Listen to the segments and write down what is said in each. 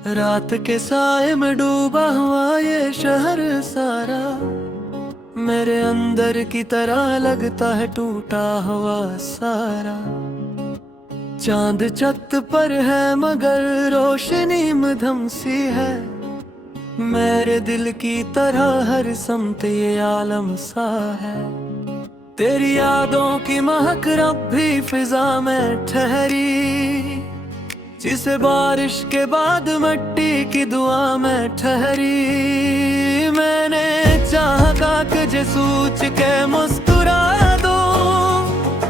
रात के साए में डूबा हुआ ये शहर सारा मेरे अंदर की तरह लगता है टूटा हुआ सारा। चांद छत पर है मगर रोशनी मधम सी है, मेरे दिल की तरह हर समत ये आलम सा है। तेरी यादों की महक रब भी फिजा में ठहरी, जिसे बारिश के बाद मिट्टी की दुआ में ठहरी। मैंने चाहा कागज सोच के मुस्कुरा दो,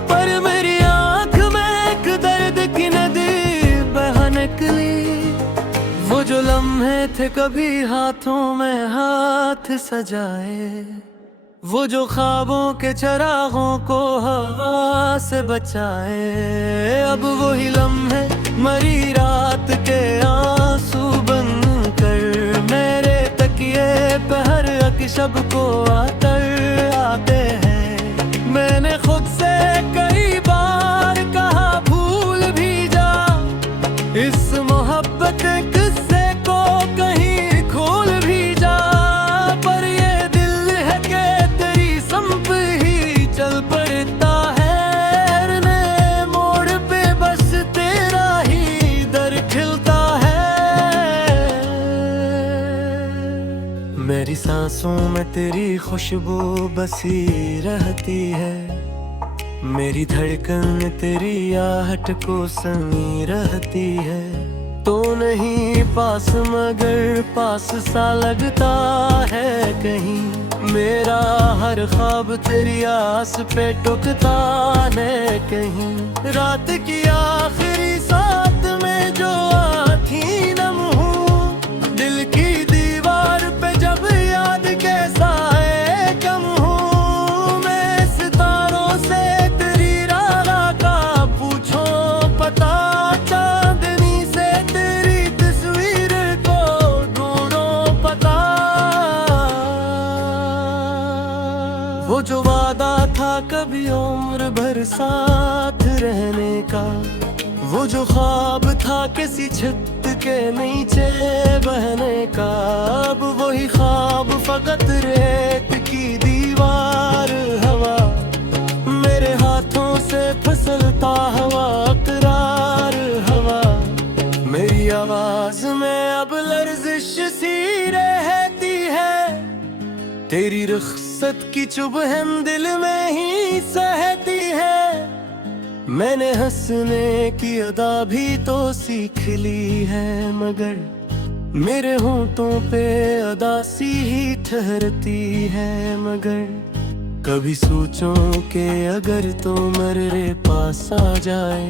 पर मेरी आंख में एक दर्द की नदी बह निकली। वो जो लम्हे थे कभी हाथों में हाथ सजाए, वो जो ख्वाबों के चरागों को हवा से बचाए। अब वही लम्हे मरी रात के आंसू बनकर मेरे तकिए पे हर शब को आतर आते हैं। मैंने खुद से कई बार कहा भूल भी जा इस मोहब्बत किस्से को, कहीं खोल भी जा, पर ये दिल है कि तेरी संप ही चल पड़ता है। हर नए मोड़ पे बस तेरा ही दर खिलता है। मेरी सांसों में तेरी खुशबू बसी रहती है, मेरी धड़कन तेरी आहट को सुनी रहती है। तो नहीं पास मगर पास सा लगता है कहीं, मेरा हर ख्वाब तेरी आस पे टुकता है कहीं। रात की आखिरी साथ में जो आँखी नम हूँ, दिल की दीवार पे जब याद के साए कम हूँ। मैं सितारों से तेरी राह का पूछो पता, चांदनी से तेरी तस्वीर को ढूंढो पता। वो जो वादा था कभी उम्र भर साथ रहने का, वो जो ख्वाब था किसी छत के नीचे बहने का, अब वही ख्वाब फकत रेत की दीवार हवा मेरे हाथों से फिसलता हवा करार हवा। मेरी आवाज में अब लर्जिश सी रहती है, तेरी रुखसत की चुभन दिल में ही सहती है। मैंने हंसने की अदा भी तो सीख ली है, मगर मेरे होंठों पे अदासी ही ठहरती है। मगर कभी सोचो कि अगर तो मेरे पास आ जाए,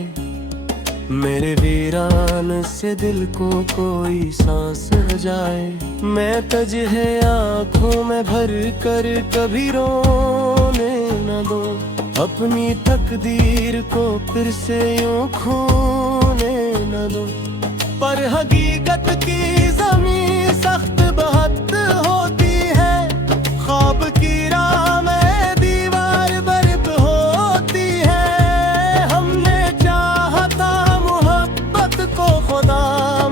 मेरे वीरान से दिल को कोई सांस जाए। मैं तुझे आँखों में भर कर कभी रोने न दो, अपनी तकदीर को फिर से यूं खोने न दो। पर हकीकत की ज़मीन सख्त बहुत होती है, ख्वाब की राह में दीवार बर्फ होती है। हमने चाहा था मोहब्बत को खुदा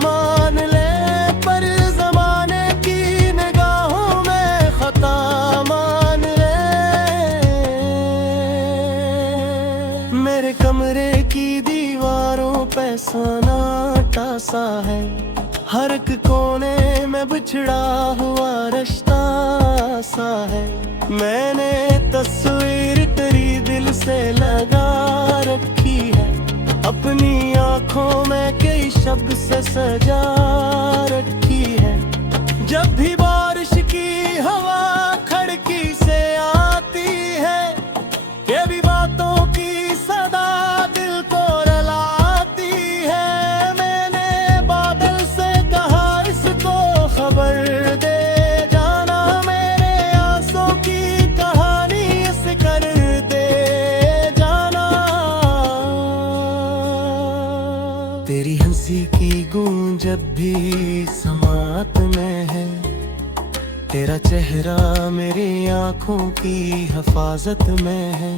मान ले, पर ज़माने की निगाहों में खता मान ले। मेरे कमरे की दीवारों पे सन्नाटा सा है, हर एक कोने में बिछड़ा हुआ रिश्ता सा है। मैंने तस्वीर तेरी दिल से लगा रखी है, अपनी आँखों में कई शब्द से सजा रखी है। जब भी बारिश की हवा खिड़की से आती है, ये भी बातों की सदा दिल को रुलाती है। मैंने बादल से कहा इसको खबर दे जाना, मेरे आंसू की कहानी इस कर दे जाना। तेरी हंसी की गूंज जब भी समात में है, तेरा चेहरा मेरी आँखों की हिफाजत में है।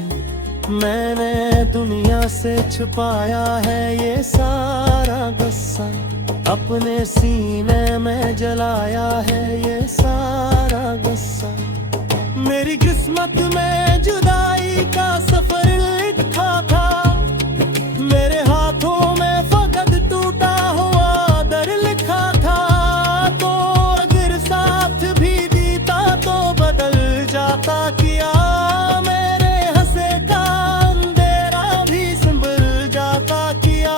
मैंने दुनिया से छुपाया है ये सारा गुस्सा, अपने सीने में जलाया है ये सारा गुस्सा। मेरी किस्मत में जुदाई का सफर लिखा था, मेरे हाथों में फकत टूटा हुआ दर लिखा था। तो अगर साथ भी दीता तो बदल जाता किया, मेरे हंसे का अंधेरा भी संभल जाता किया।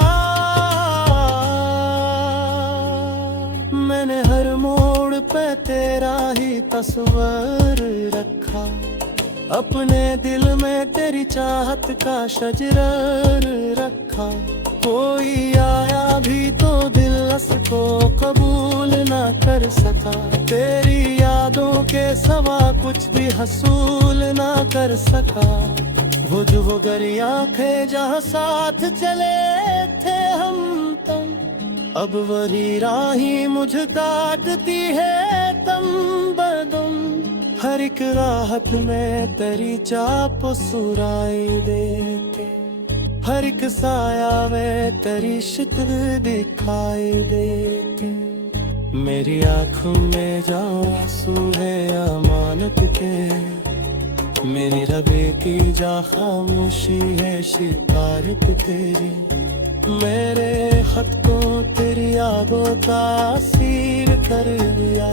मैंने हर मोड़ पे तेरा ही तस्वर रखा, अपने दिल में तेरी चाहत का शजर रखा। कोई आया भी तो दिल को कबूल ना कर सका, तेरी यादों के सवा कुछ भी हसूल ना कर सका। वो जो वो गरिया थे जहाँ साथ चले थे हम तुम, अब वही राही मुझे काटती है तम बदम। हर एक राहत में तेरी चाप सुराई देते, हर एक साया में तेरी शिकल दिखाई देते। मेरी आँखों में जाऊं आंसू है अमानत के, मेरी रबे की जा खामोशी है शिकायत तेरी। मेरे खत को तेरी यादों का असीर कर दिया,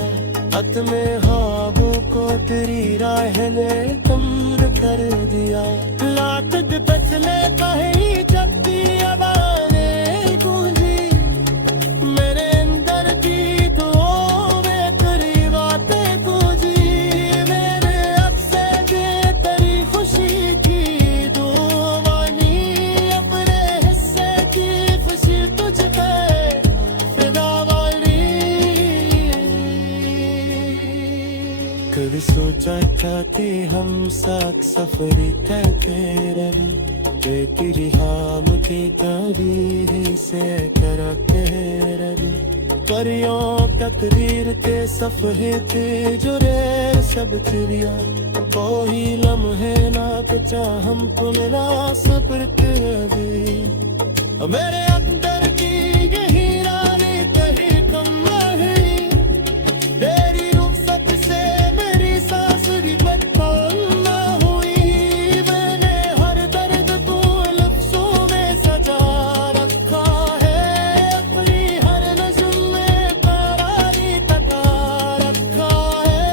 खत में ख्वाबों को तेरी राह ने कमर कर दिया। लात बचले कहीं जब भी आवाज़ें गूंजी, मेरे अंदर की दुआओं में तेरी बातें गूंजी। मेरे अक्से के तेरी खुशी की दुआनी, अपने हिस्से की खुशी तुझ पे फिदा वाली। कभी सोचा था कि हम साथ सफरी करते रहे, तेरी हम की तारीह से करते रहे। परियों तकदीर के सफरे थे जो रे सब चिड़िया, कोई लम्हे ना बचा हमको मिला सब्र कर। मेरे अंदर की यही रानी कहीं कम रही, तेरी रुखसत से मेरी सांस भी बदनाम ना हुई। मैंने हर दर्द को लफ्जों में सजा रखा है, अपनी हर नज़्म में करारी तका रखा है।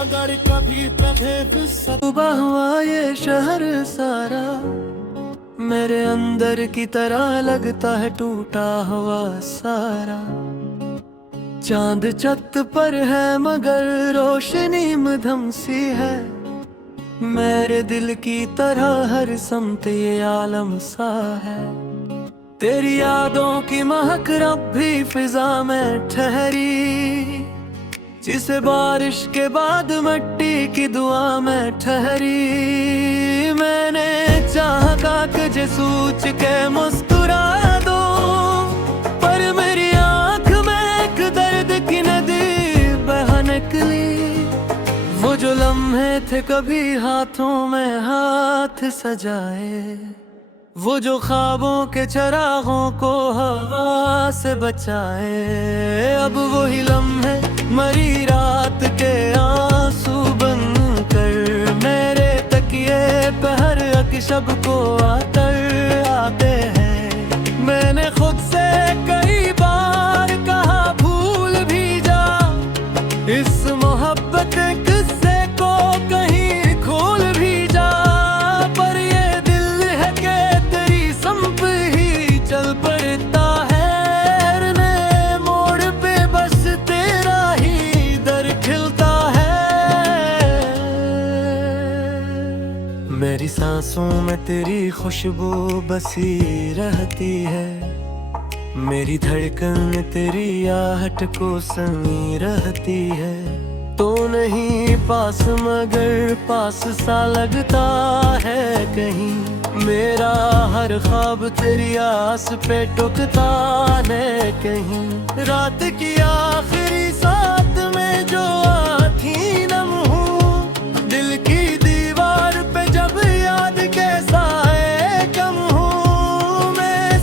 अगर कभी कभी गुस्सा सुबह हुआ ये शहर सारा, मेरे अंदर की तरह लगता है टूटा हुआ सारा। चांद छत पर है मगर रोशनी मधम सी है, मेरे दिल की तरह हर समत ये आलम सा है। तेरी यादों की महक रब भी फिजा में ठहरी, जिसे बारिश के बाद मिट्टी की दुआ में ठहरी। मैंने चाहा कागज सूच के मुस्कुरा दो, पर मेरी आंख में एक दर्द की नदी बह निकली। वो जो लम्हे थे कभी हाथों में हाथ सजाए, वो जो ख्वाबों के चरागों को हवा से बचाए। अब वही लम्हे मरी रात के आंसू बन कर, मेरे तकिए पे हर अक्शब को आतर आते हैं। मैंने खुद से कई बार कहा भूल भी जा, इस मोहब्बत किस्से को कहीं खोल भी जा। पर ये दिल है कि तेरी संप ही चल पड़ता है, हर नए मोड़ पे बस तेरा ही दर खिलता है। मेरी सांसों में तेरी खुशबू बसी रहती है, मेरी धड़कन तेरी आहट को सुनी रहती है। तो नहीं पास मगर पास सा लगता है कहीं, मेरा हर ख्वाब तेरी आस पे टुकता न कहीं। रात की आखिरी साथ में जो आँखी नम हूँ, दिल की दीवार पे जब याद के साए कम हूँ। मैं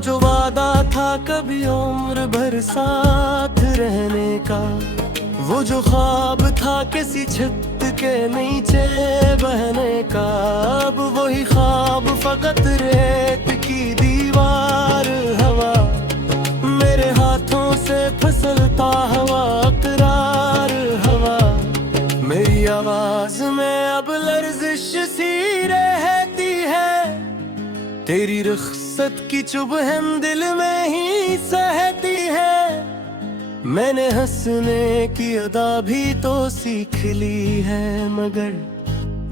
जो वादा था कभी उम्र भर साथ रहने का, वो जो ख्वाब था किसी छत के नीचे बहने का, अब वही ख्वाब फकत रेत की दीवार हवा, मेरे हाथों से फिसलता हवा अकरार हवा, मेरी आवाज में अब लर्जिश सी रहती है, तेरी रुखसत की चुभन दिल में ही सहती है। मैंने हंसने की अदा भी तो सीख ली है, मगर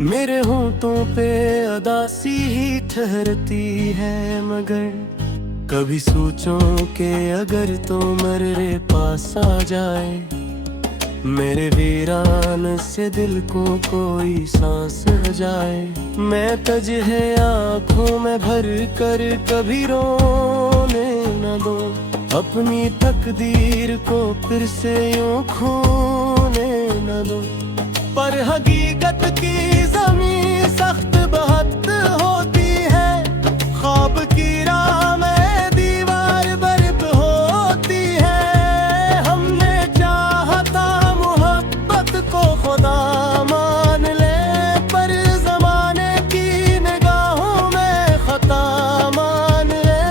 मेरे होंठों पे अदासी ही ठहरती है, मगर कभी सोचूं कि अगर तो मेरे पास आ जाए, मेरे वीरान से दिल को कोई सांस आ जाए, मैं तुझे आँखों में भर कर कभी रोने न दूं, अपनी तकदीर को फिर से यूं खोने न दूं। पर हकीकत की ज़मीन सख्त बहुत होती है, ख्वाब की राह में दीवार बर्फ होती है, हमने चाहा था मोहब्बत को खुदा मान ले, पर ज़माने की निगाहों में खता मान ले।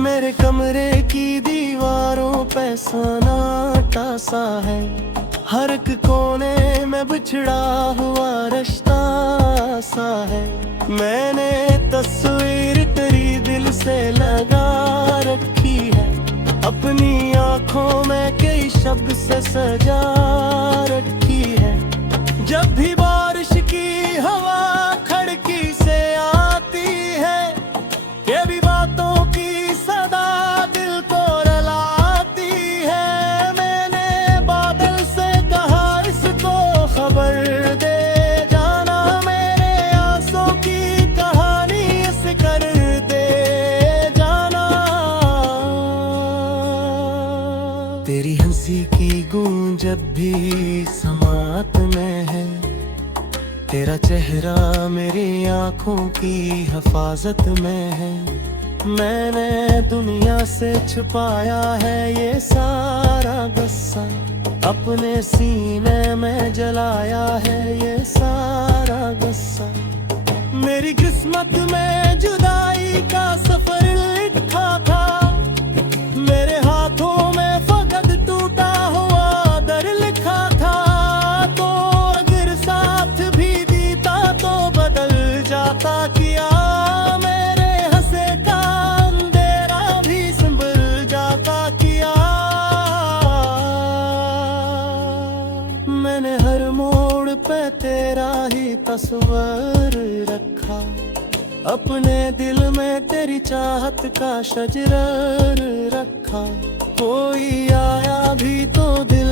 मेरे कमरे की दीवारों पे सन्नाटा सा है, हर एक कोने में बिछड़ा हुआ रिश्ता सा है, मैंने तस्वीर तेरी दिल से लगा रखी है, अपनी आँखों में कई शब्द से सजा रखी है। जब भी बारिश की हवा खिड़की से आती है, ये भी बातों की सदा दिल को रुलाती है, मैंने बादल से कहा इसको खबर दे जाना, मेरे आंसू की कहानी इस कर दे जाना। तेरी हंसी की गूंज जब भी समात में है, तेरा चेहरा मेरी आँखों की हिफाजत में है, मैंने दुनिया से छुपाया है ये सारा गुस्सा, अपने सीने में जलाया है ये सारा गुस्सा। मेरी किस्मत में जुदाई का सफर लिखा था, मेरे हाथों में फकत टूटा हुआ दर लिखा था, तो अगर साथ भी दीता तो बदल जाता किया, मेरे हंसे का अंधेरा भी संभल जाता किया। मैंने हर मोड़ पे तेरा ही तस्वर रखा, अपने दिल में तेरी चाहत का शजर रखा, कोई आया भी तो दिल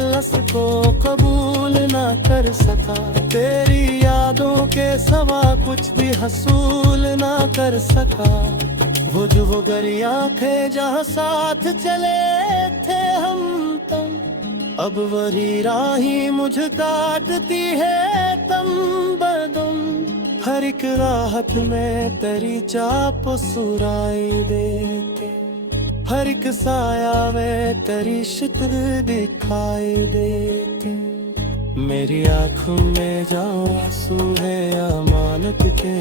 को कबूल ना कर सका, तेरी यादों के सवा कुछ भी हसूल ना कर सका। वो जो वो गरिया थे जहाँ साथ चले थे हम तुम, अब वही राही मुझे काटती है तम बदम, हर एक राहत में तेरी चाप सुराई देके, हर एक साया में तेरी शितर दिखाई देके, मेरी आँखों में जाओ आंसू है अमानत के,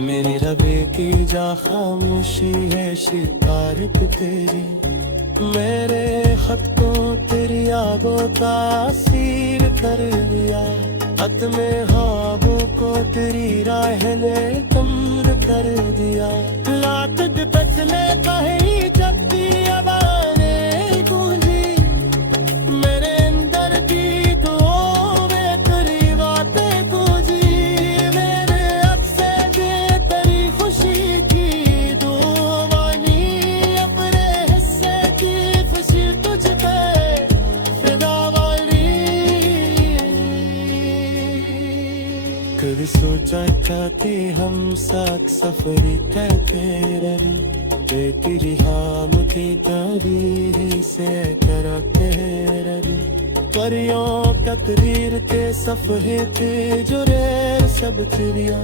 मेरी रबे की जा खामोशी है शिकायत तेरी, मेरे खत को तेरी यादों का असीर कर दिया, खत में ख्वाबों को तेरी राह ने कमर कर दिया। लात बचले कहीं जब भी आवाज़ें गूंजी, मेरे अंदर की दुआओं में तेरी बातें गूंजी, मेरे अक्से दे तेरी खुशी की दुआनी, अपने हिस्से की खुशी तुझ पे फिदा वाली। कभी सोचा था कि हम साथ सफरी करते रहे, तेरी हम की तारीफ से करते रहे, परियों तकरीर के सफ़हे थे जो रेर सब चिड़िया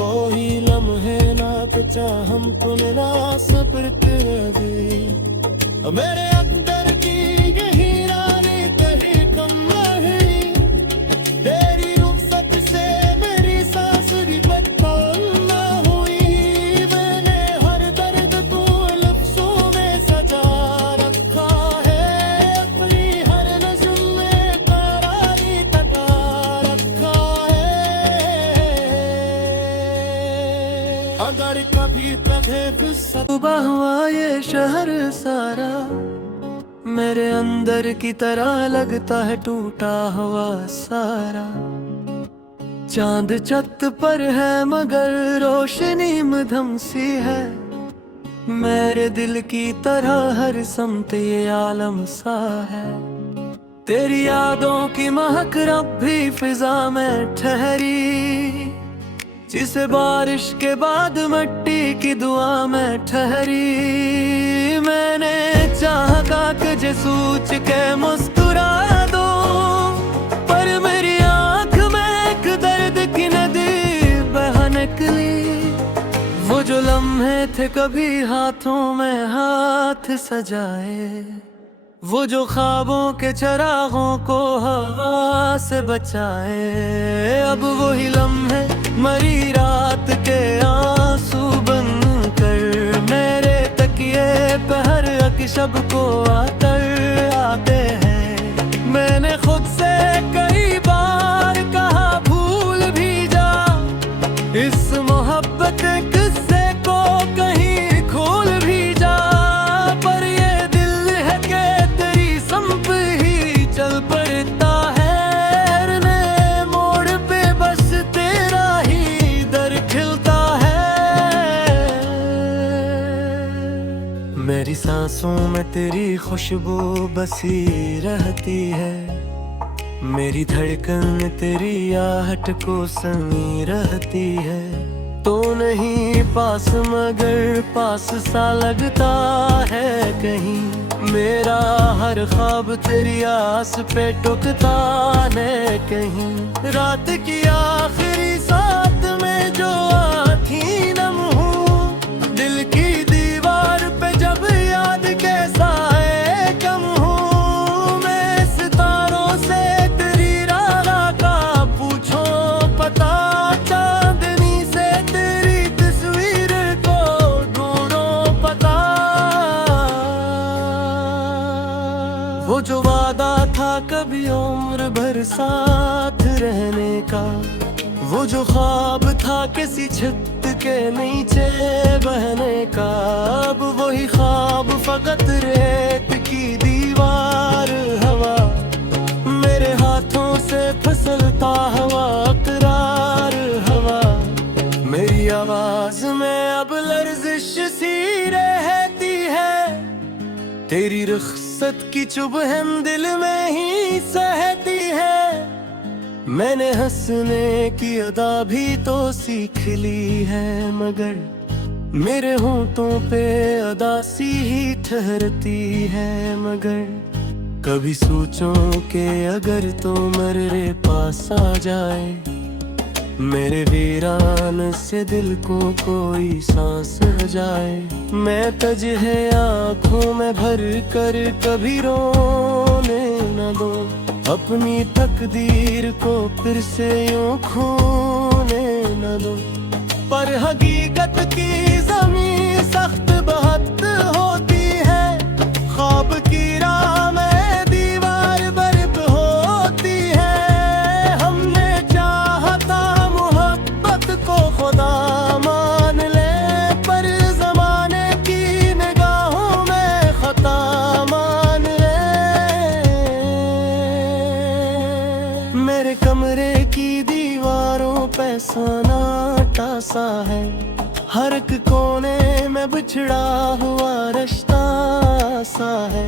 कोई लम्हे ना बचा हमको ना सब्र तेरी मेरे अंदर की यही रानी कहीं कम नहीं तेरी रुखसत से मेरी सांस भी बदनाम ना हुई मैंने हर दर्द तू लफ्ज़ों में सजा रखा है अपनी हर नज़्म में करारी तका रखा है अगर कभी कहे सुबह हुआ ये शहर सारा मेरे अंदर की तरह लगता है टूटा हुआ सारा चांद छत पर है मगर रोशनी मध्यम सी है मेरे दिल की तरह हर समत ये आलम सा है तेरी यादों की महक रब भी फिजा में ठहरी जिसे बारिश के बाद मिट्टी की दुआ में ठहरी मैंने चाहा कागज सोच के मुस्कुरा दो पर मेरी आंख में एक दर्द की नदी बह निकली वो जो लम्हे थे कभी हाथों में हाथ सजाए वो जो ख्वाबों के चरागों को हवा से बचाए अब वही लम्हे मरी रात के आंसू बन कर मेरे तकिए पे हर अक्शब को आतर आते हैं मैंने खुद से कई बार कहा भूल भी जा इस मोहब्बत किस्से को कहीं खोल भी जा पर ये दिल है के तेरी संप ही चल पड़ता है मोड़ पे बस तेरा ही दर खिलता है मेरी सांसों में तेरी खुशबू बसी रहती है मेरी धड़कन तेरी आहट को सुनी रहती है तो नहीं पास मगर पास सा लगता है कहीं मेरा हर ख्वाब तेरी आस पे टुकता है कहीं रात की आखिरी साथ में जो आँखी नम हूँ दिल की दीवार पे जब याद कैसा है कम हूँ मैं सितारों से तेरी राह का पूछो पता चांदनी से तेरी तस्वीर को ढूंढो पता वो जो वादा था कभी उम्र भर साथ रहने का वो जो ख्वाब था किसी छत के नीचे बहने का अब वही ख्वाब फकत रेत की दीवार हवा मेरे हाथों से फिसलता हवा करार हवा मेरी आवाज में अब लर्जिश सी रहती है तेरी रुखसत की चुभन दिल में ही सहती है मैंने हंसने की अदा भी तो सीख ली है मगर मेरे होंठों पे अदासी ही ठहरती है मगर कभी सोचो कि अगर तो मेरे पास आ जाए मेरे वीरान से दिल को कोई सांस जाए मैं तुझे आँखों में भर कर कभी रोने न दो अपनी तकदीर को फिर से यूं खोने न दो पर हकीकत की ज़मीं सख्त बहुत होती है ख्वाब की राह में दीवार बर्फ होती है हमने चाहा था मोहब्बत को खुदा मान ले पर ज़माने की निगाहों में खता मान ले मेरे कमरे की दीवारों पे सन्नाटा सा है हर एक कोने में बिछड़ा हुआ रिश्ता सा है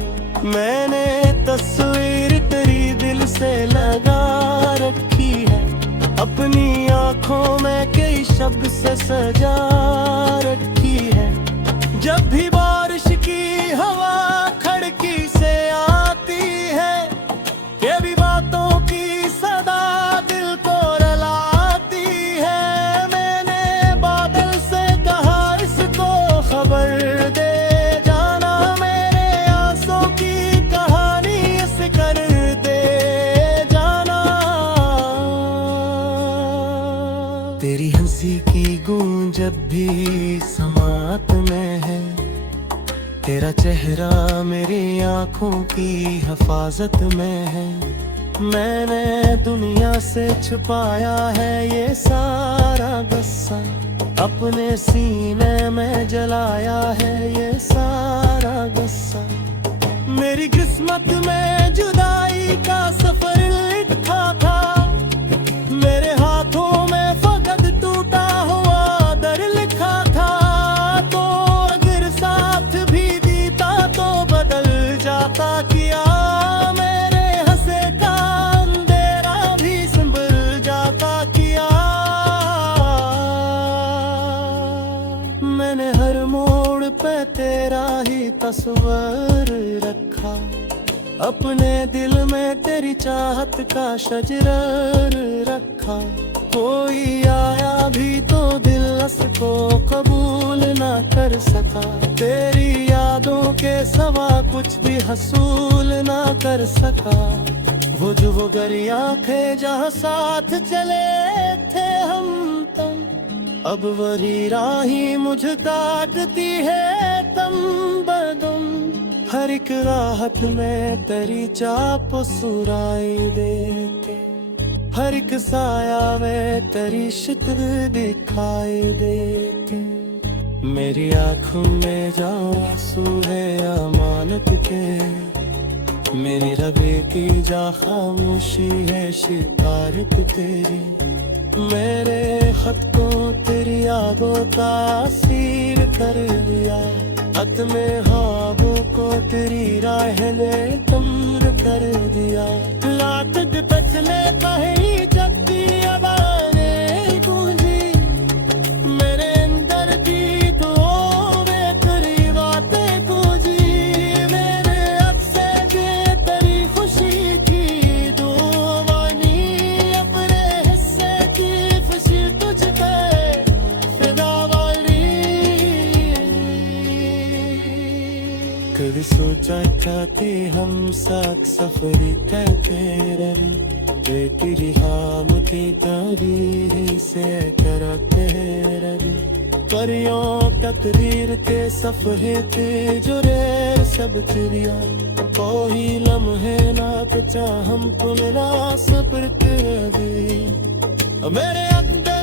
मैंने तस्वीर तेरी दिल से लगा रखी है अपनी आँखों में कई शब्द से सजा रखी है जब भी बारिश की हवा खिड़की से आती है ये भी तेरी हंसी की गूंज जब भी समात में है, तेरा चेहरा मेरी आंखों की हिफाजत में है। मैंने दुनिया से छुपाया है ये सारा गुस्सा, अपने सीने में जलाया है ये सारा गुस्सा। मेरी किस्मत में जुदाई का सफर लिखा था, मेरे हाथों में फकत टूटा हुआ दर लिखा था। तो अगर साथ भी दीता तो बदल जाता किया, मेरे हंसे का अंधेरा भी संभल जाता किया। मैंने हर मोड़ पे तेरा ही तस्वर रखा, अपने दिल में तेरी चाहत का शजर रखा। कोई आया भी तो दिल को कबूल ना कर सका, तेरी यादों के सवा कुछ भी हसूल ना कर सका। वो जो वो गरिया थे जहाँ साथ चले थे हम तुम, अब वही राही मुझे काटती है तम बदम। हर एक राहत में तेरी चाप सुराई देते, हर एक साया में तेरी शिकल दिखाई देते। मेरी आँखों में जाओ आंसू है अमानत के, मेरी रबे की जा खामोशी है शिकायत तेरी। मेरे खत को तेरी यादों का असीर कर दिया, खत में ख्वाबों को तेरी राह ने तम्र कर दिया। लात बचले कहीं जब भी आवाज़ें गूंजी, मेरे अंदर की तो वे तेरी बातें गूंजी। मेरे अक्से जे तेरी खुशी की दुआनी, अपने हिस्से की खुशी तुझ पे फिदा वाली। कभी सोचा था कि हम साथ सफरी करते रहे, तेरी हाम की तारीफ से करते रहे। परियों तकरीर के सफ़े पे जुड़े सब चिड़िया, कोई लम्हे ना बचा हमको मिला सब्र तेरा भी। मेरे अक़दर